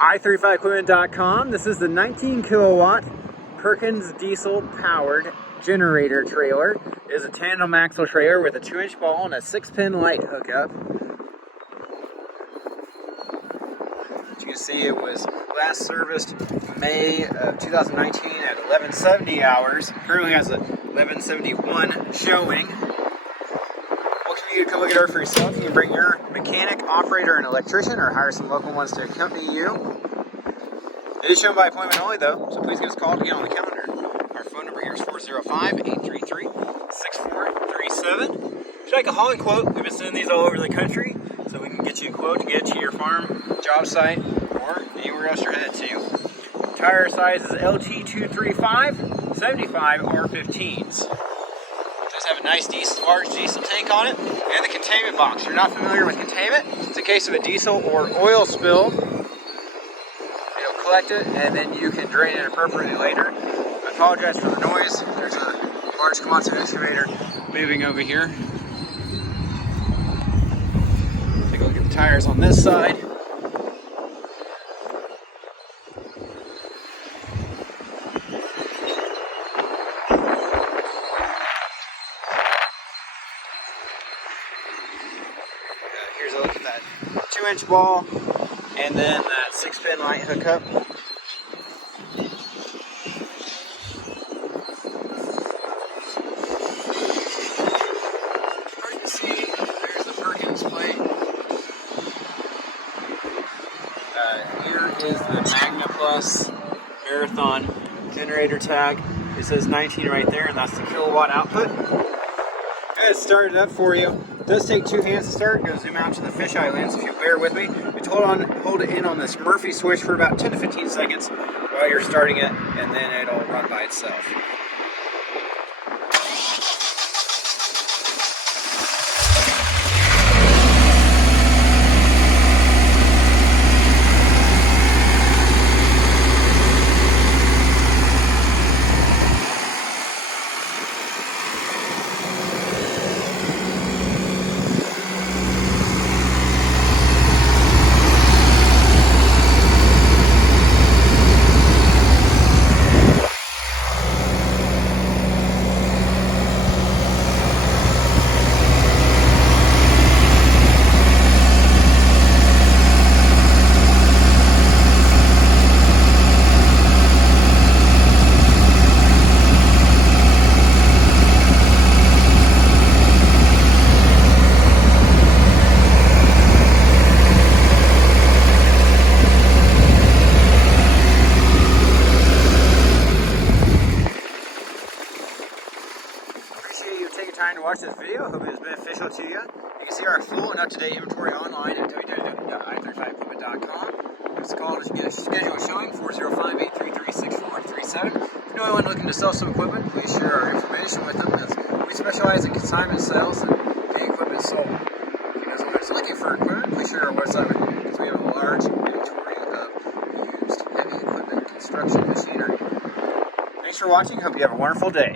i35equipment.com. This is the 19 kilowatt Perkins diesel powered generator trailer. It is a tandem axle trailer with a 2-inch ball and a 6-pin light hookup. As you can see, it was last serviced May of 2019 at 1170 hours. Currently has a 1171 showing. You can come look at it for yourself. You can bring your mechanic, operator, and electrician, or hire some local ones to accompany you. It is shown by appointment only, though, so please give us a call to get on the calendar. Our phone number here is 405-833-6437. If you'd like a hauling quote, we've been sending these all over the country, so we can get you a quote to get to your farm, job site, or anywhere else you're headed to. Tire size is LT235, 75 R15s. Have a nice large diesel tank on it, and the containment box. If you're not familiar with containment, it's in case of a diesel or oil spill. It'll collect it, and then you can drain it appropriately later. I apologize for the noise. There's a large Consignment excavator moving over here. Take a look at the tires on this side. Here's a look at that 2-inch ball and then that 6-pin light hookup. As you can see, there's the Perkins plate. Here is the Magna Plus Marathon generator tag. It says 19 right there, and that's the kilowatt output. It started up for you. It does take 2 hands to start. Go zoom out to the fisheye lens if you bear with me. Just hold it in on this Murphy switch for about 10 to 15 seconds while you're starting it, and then it'll run by itself. Take time to watch this video. I hope it was beneficial to you. You can see our full and up-to-date inventory online at www.i35equipment.com. Give us a call to schedule a showing, 405-833-6437. If you know anyone looking to sell some equipment, please share our information with them, as we specialize in consignment sales and getting equipment sold. If you know someone who's looking for equipment, please share our website with them, because we have a large inventory of used heavy equipment, construction machinery. Thanks for watching. Hope you have a wonderful day.